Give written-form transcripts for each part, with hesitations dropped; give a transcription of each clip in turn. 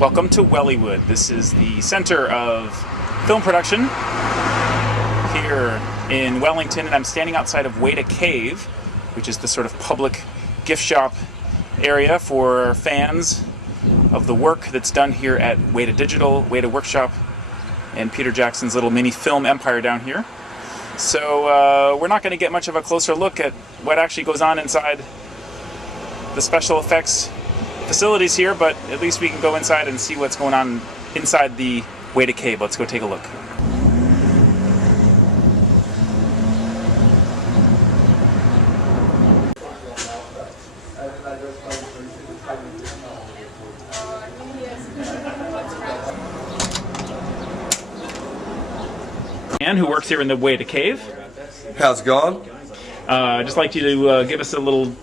Welcome to Wellywood. This is the center of film production here in Wellington, and I'm standing outside of Weta Cave, which is the sort of public gift shop area for fans of the work that's done here at Weta Digital, Weta Workshop, and Peter Jackson's little mini film empire down here. So we're not going to get much of a closer look at what actually goes on inside the special effects facilities here, but at least we can go inside and see what's going on inside the Weta Cave. Let's go take a look. And who works here in the Weta Cave? How's it going? I'd just like you to give us a little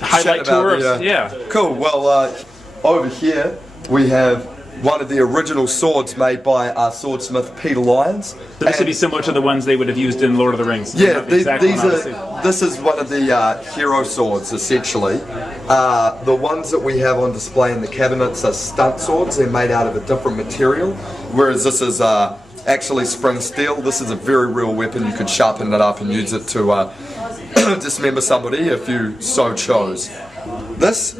highlight tour of, yeah. Cool. Well, over here we have one of the original swords made by our swordsmith Peter Lyons. So this would be similar to the ones they would have used in Lord of the Rings. Yeah, this is one of the hero swords, essentially. The ones that we have on display in the cabinets are stunt swords. They're made out of a different material, whereas this is actually spring steel. This is a very real weapon. You could sharpen it up and use it to dismember somebody if you so chose. This,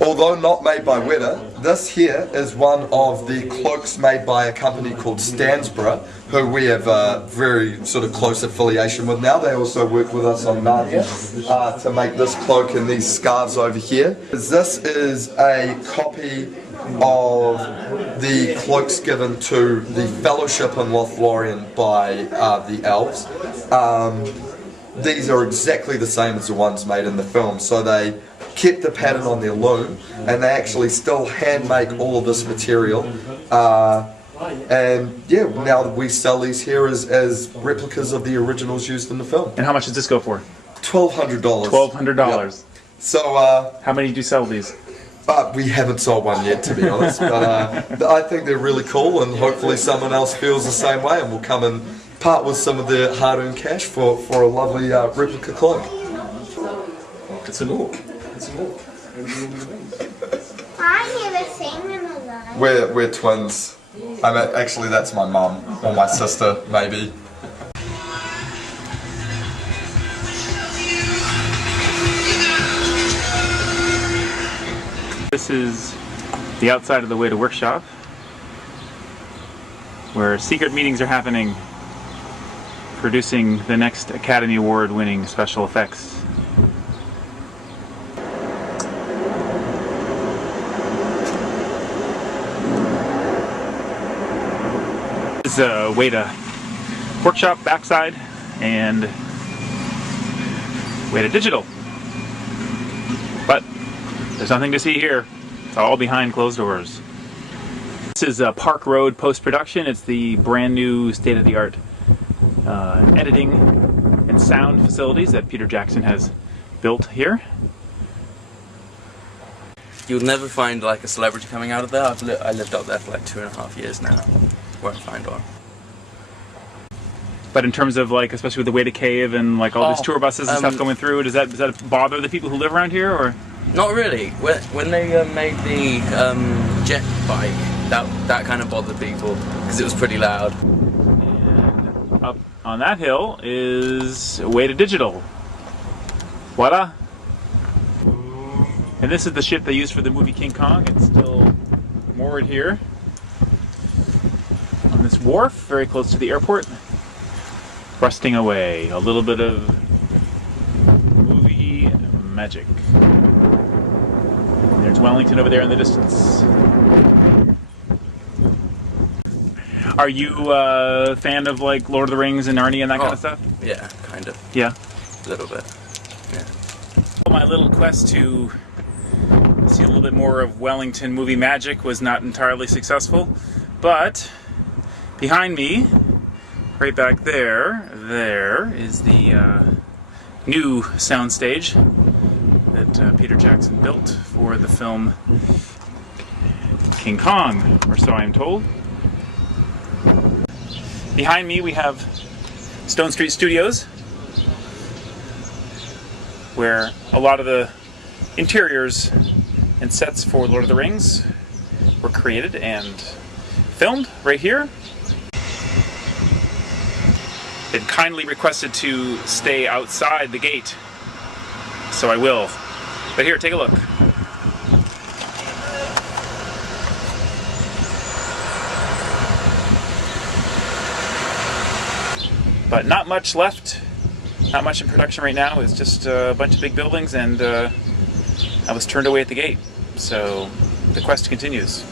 although not made by Weta, this here is one of the cloaks made by a company called Stansborough, who we have a very sort of close affiliation with now. They also work with us on Narnia to make this cloak and these scarves over here. This is a copy of the cloaks given to the Fellowship in Lothlorien by the elves. These are exactly the same as the ones made in the film, so they kept the pattern on their loom, and they actually still hand make all of this material. And yeah, now we sell these here as replicas of the originals used in the film. And how much does this go for? $1,200. $1,200. Yep. So how many do you sell these? We haven't sold one yet, to be honest, but I think they're really cool, and hopefully someone else feels the same way and will come and part with some of their hard-earned cash for a lovely replica cloak. It's an orc. It's an orc. I never seen them alone. We're twins. Actually, that's my mum, or my sister, maybe. This is the outside of the Weta Workshop, where secret meetings are happening, producing the next Academy Award winning special effects. This is a Weta Workshop backside and Weta Digital. But there's nothing to see here. It's all behind closed doors. This is Park Road post-production. It's the brand new state-of-the-art editing and sound facilities that Peter Jackson has built here. You'll never find like a celebrity coming out of there. I lived up there for like 2.5 years now. Won't find one. But in terms of like, especially with the Weta Cave and like all these tour buses and stuff going through, does that bother the people who live around here, or? Not really. When they made the jet bike, that kind of bothered people because it was pretty loud. And up on that hill is Weta Digital. Voila! And this is the ship they used for the movie King Kong. It's still moored here on this wharf, very close to the airport, rusting away. A little bit of movie magic. There's Wellington over there in the distance. Are you a fan of like Lord of the Rings and Narnia and that kind of stuff? Yeah, kind of. Yeah? A little bit. Yeah. My little quest to see a little bit more of Wellington movie magic was not entirely successful, but behind me, right back there is the new soundstage that Peter Jackson built for the film King Kong, or so I'm told. Behind me we have Stone Street Studios, where a lot of the interiors and sets for Lord of the Rings were created and filmed right here. Been kindly requested to stay outside the gate, so I will. But here, take a look. But not much left, not much in production right now. It's just a bunch of big buildings, and I was turned away at the gate. So the quest continues.